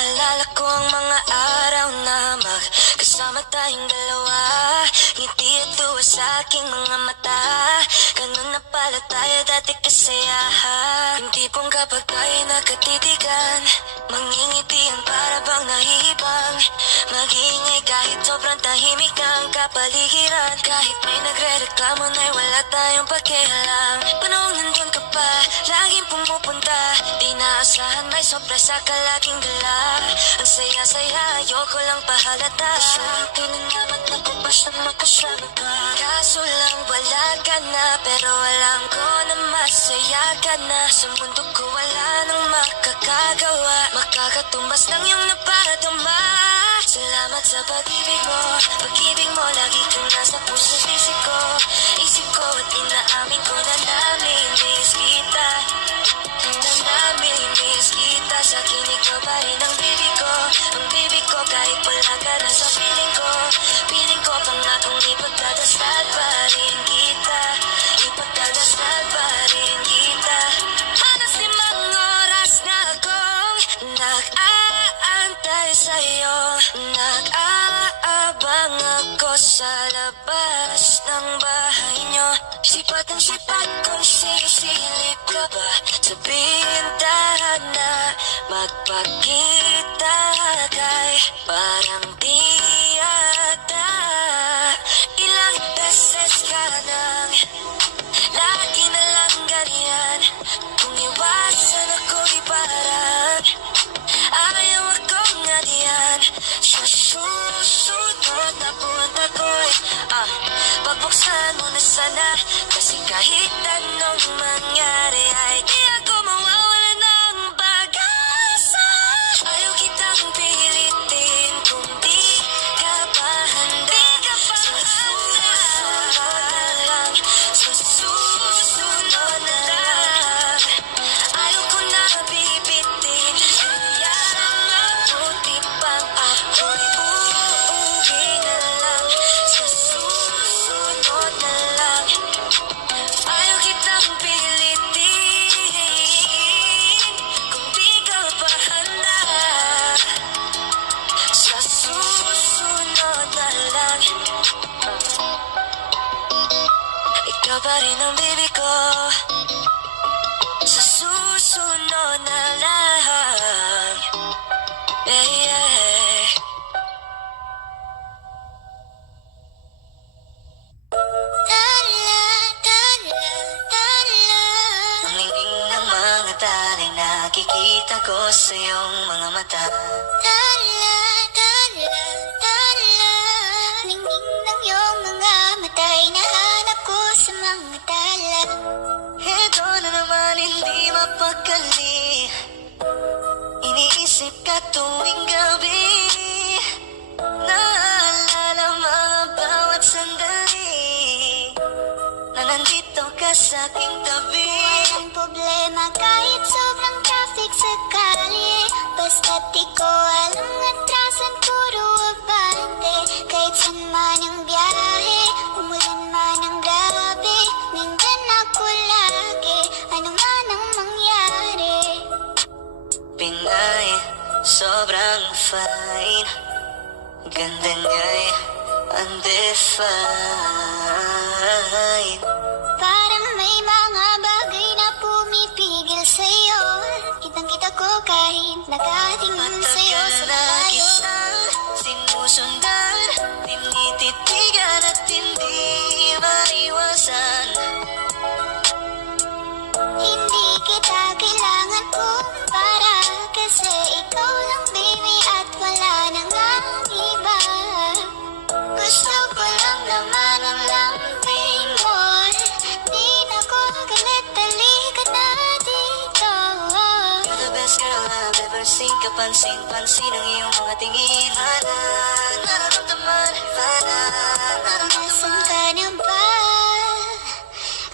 Naalala ko ang mga araw na magkasama tayong dalawa. Ngiti at tuwa sa aking mga mata. Ganun na pala tayo dati kasayahan. Yung tipong kapag tayo'y nagkatitigan, mangingitian para bang nahihibang. Mag-iingay kahit sobrang tahimik na ang kapaligiran. Kahit may nagre-reklamo na'y wala tayong pakialam. Panahong nandun ka pa, laging pumupunta. Di naasahan may sorpresa ka laging dala. Ang saya-saya, ayoko lang pahalata. Sure ka na naman ako basta makasama ka. Kaso lang wala ka na, pero alam ko na masaya ka na. Sa mundo ko wala nang makakagawa. Makakatumbas lang yung napadama. Salamat sa pag-ibig mo. Pag-ibig mo lagi kang nasa puso isip ko. Isip ko at inaamin ko na namimiss kita. Na namimiss kita. Sa kinig ko pa rin ang bibig ko. Ang bibig ko kahit wala ka na sa piling ko. Piling ko pangakong ipagdadasal pa rin kita. Ipagdadasal pa rin kita. Halos 5 oras na akong nag-aantay sa'yo. Nag-aabang ako sa labas ng bahay nyo. Sipat ang sipat kung sisilip ka ba sa bintana. Magpakita kay parang di ata. Ilang beses ka nang lagi na lang ganyan. Kung iwasan ako'y parang ayaw akong ngadiyan. Sa susunod na punta ko'y pagbuksan mo na sana. Kasi kahit anong mangyari ay di ako mawawala ng pag-asa. Ayaw kitang pilitin kung di ka pa handa. Sa susunod na lang, sa susunod na lang. Ayaw ko na bibitin, kaya mabuti pang ako'y uuwi na lang. Sa susunod na lang. Ayaw kitang pilitin kung di ka pa handa. Sa susunod na lang. Ikaw pa rin ang baby ko. Sa susunod na lang. Yeah, yeah. Ang ningning ng mga tali, nakikita ko sa iyong mga mata. Ningning ng iyong mga mata'y nahanap ko sa mga tala. Ito na naman hindi mapakali. Iniisip ka tuwing gabi. Naalala mga bawat sandali na nandito ka sa aking tabi. Walang problema kahit sobrang traffic sa kalye. Basta't ikaw alam atrasan puro abante. Kahit saan man ang biyahe, umulan man ang grabe, nandyan ako lagi, ano man ang mangyari. Pinay, sobrang fine. Ganda niya'y undefined. Parang may mga bagay na pumipigil sa'yo. Kitang-kita ko kahit nakatingin sa'yo sa Matagal na malayo. kitang sinusundan, tinititigan at hindi maiwasan. Hindi kita kailangan kumpara, kasi ikaw lang baby at wala nang ang iba. Gusto ko lang naman ang lambing mo. Di na ko galit, halika na dito. You're the best girl I've ever seen. Kapansin-pansin ang iyong mga tingin. Nararamdaman, Nasaan nararamdaman. ka na ba?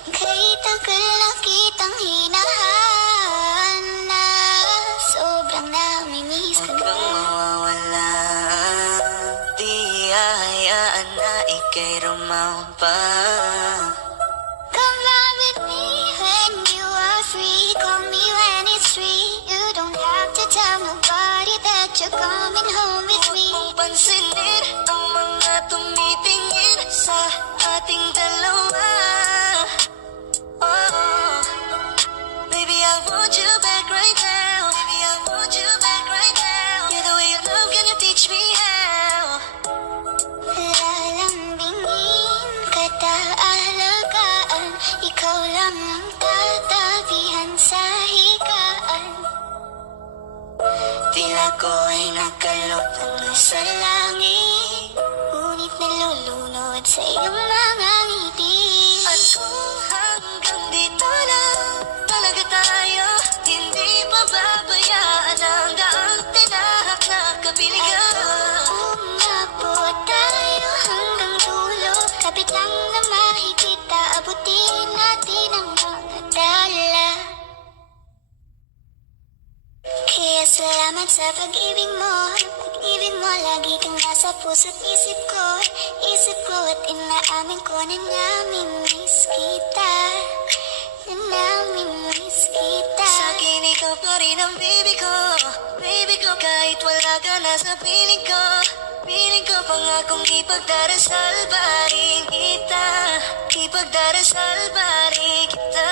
Kahit tagal na kitang hinahanap, sobrang namimiss ka Huwag na. kang mawawala. Di hahayaan na ika'y rumampa. Come run with me when you are free. Call me when it's free. You don't have to tell nobody that you're you coming home with me? Huwag mong pansinin ang mga tumitingin sa ating dalawa. Oh, baby, I want you back right now. Baby, I want you back right now. Yeah, the way you love, can you teach me how? Lalambingin kita alagaan, ikaw lang ang tatabihan sa higaan. Tila ko ay nakalutang sa langit, ngunit nalulunod sa iyong mga ngiti. At kung hanggang dito lang talaga tayo, hindi pa babayaan ang daang tinahak na kabiligan. Umabot tayo hanggang dulo, kapit lang na makikita, abutin natin ang mga dala. Kaya salamat sa pag-ibig mo, pag-ibig mo lagi kang nasa puso't isip ko at inaamin ko na namimiss kita, na namimiss kita. Sa'kin ikaw pa rin ang baby ko, kahit wala ka na sa piling ko. Piling ko pangakong ipagdarasal pa rin kita, ipagdarasal pa rin kita.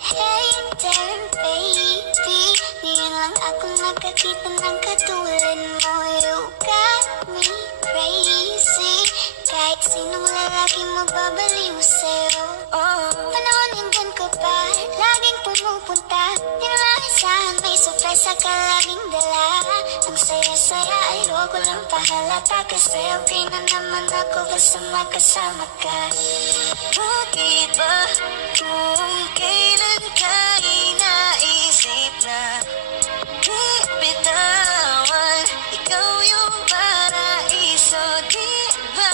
Hey there baby, ngayon lang ako nakakita ng katulad mo. You got me crazy, kahit sinong lalaki mababaliw sa'yo. Oh, Panahon hanggan ko pa, laging pumupunta, di na maisahan, may sorpresa ka laging dala. Ang saya-saya ay huwag ko lang pahalata, kasi okay na naman ako basta magkasama ka. bakit ba kung kailan ka inaisip na di bitawan? Ikaw yung paraiso, di ba?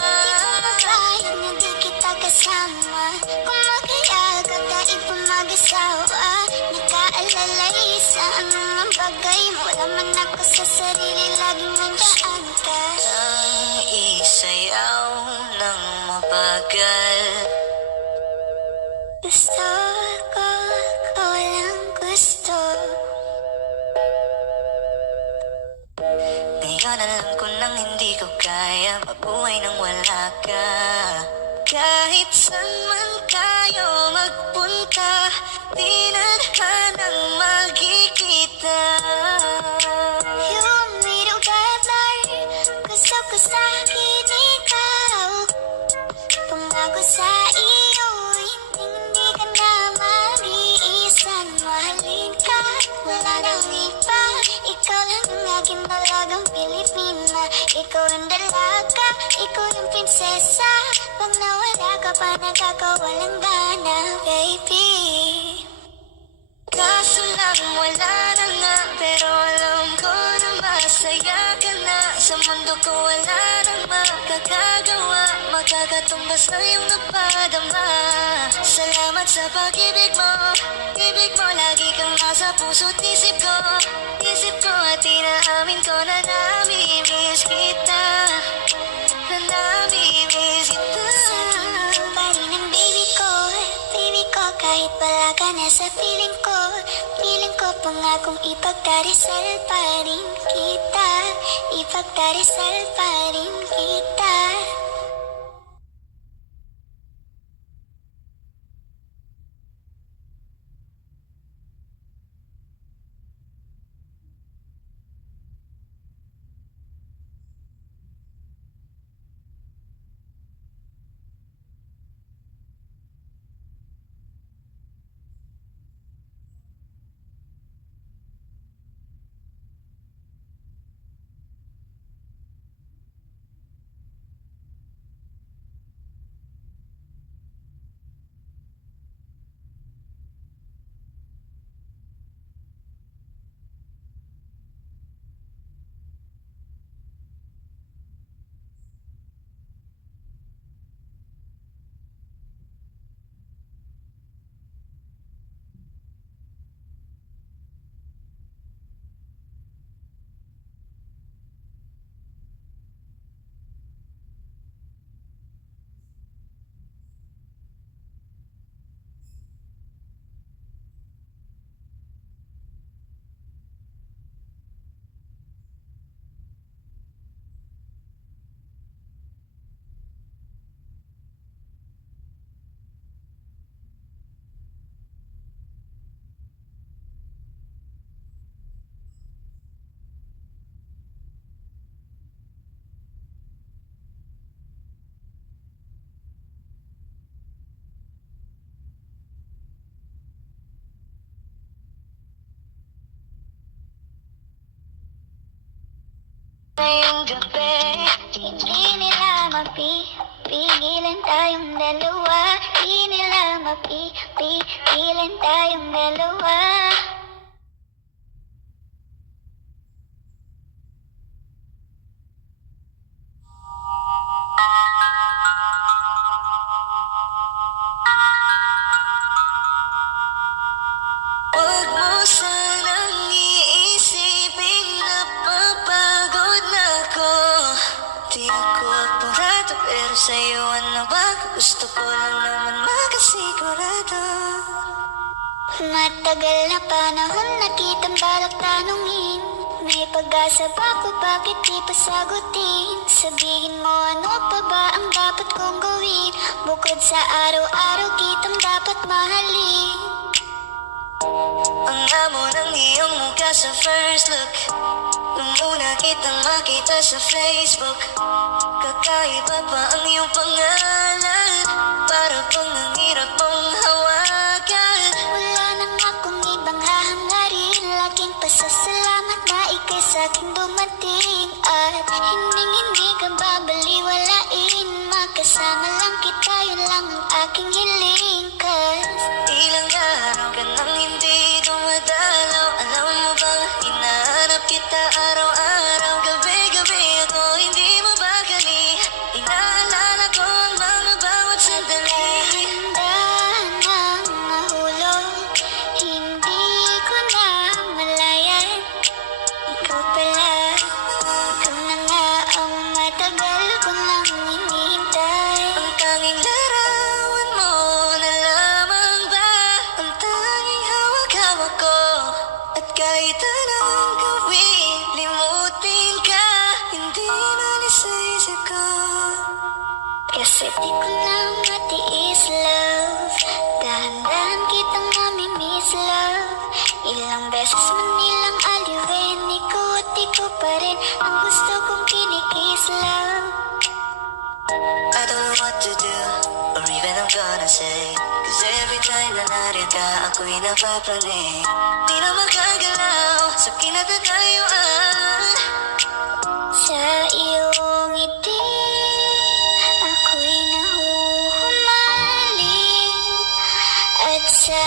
Kahit na di kita kasama, kung mag-iagad tayo pa mag-asawa, nakaalalay sa anumang bagay mo, wala man ako sa sarili, laging nandaan ka. Ang isayaw ng mabagal, Gusto ko, ikaw lang gusto. ngayon alam ko nang hindi ko kaya mabuhay nang wala ka. Kahit saan man tayo magpunta, di na hanang magkikita. You made a better, gusto ko sa'kin ikaw. Pangako sa iyo, hindi ka na mag-iisan. Mahalin ka, wala nang iba. Ikaw lang ang aking dalagang Pilipina. Ikaw ang dalaga, ikaw yung prinsesa. Pag nawala ka pa, nakakawalang gana, baby. Kaso lang wala na nga, pero alam ko na masaya ka na. Sa mundo ko wala nang makakagawa, makakatumbas na yung napadama. Salamat sa pag-ibig mo, ibig mo lagi kang nasa puso't isip ko. Isip ko at inaamin ko na namimiss kita, na namimiss kita. Ikaw pa rin ang baby ko, kahit wala ka na sa piling ko pangakong ipagdarasal pa rin kita, ipagdarasal pa rin kita. gabi. Hindi nila mapipigilan tayong dalawa. Hindi nila mapipigilan tayong dalawa. Huwag mo sanang iisipin na papagod na ako. Di ako apurado pero sa'yo ano ba? Gusto ko lang naman makasigurado. Matagal na panahon na kitang balak tanungin. May pag-asa ba ko, bakit di pa sagutin? Sabihin mo ano pa ba ang dapat kong gawin? Bukod sa araw-araw kitang dapat mahalin. Ang amo ng iyong mukha sa first look, nung una kitang makita sa Facebook. Kakaiba pa ang iyong pangalan, para bang ang hirap mong hawakan. Wala nang akong ibang hahangarin, laging pasasalamat na ika'y sa'king dumating. At hindi ka babaliwalain, makasama lang kita, yun lang ang aking hiling. Cause Ilang araw ka nang hindi dumadalaw. Alam mo bang hinahanap kita araw-araw? Gabi-gabi ako hindi mabakali, inaalala ko ang mga bawat sandali. handa nang mahulog, hindi ko na malayan. Ikaw pala, ikaw na nga ang matagal ko nang hinihintay. Ang tanging larawan mo na lamang ba ang tanging hawak-hawak ko? At kahit anong gawin, limutin ka, hindi malis sa isip ko. Kasi di ko na matiis, love. Dahan-dahan kitang namimiss, love. Ilang beses man nilang aliwin, ikaw pa rin ang gusto kong kinikiss, love. I don't know what to do, or even I'm gonna say. Cause every time na nariyan ka, ako'y napapraning. Di na makagalaw sa kinatatayuan. Sa iyong ngiti, ako'y nahuhumaling. At sa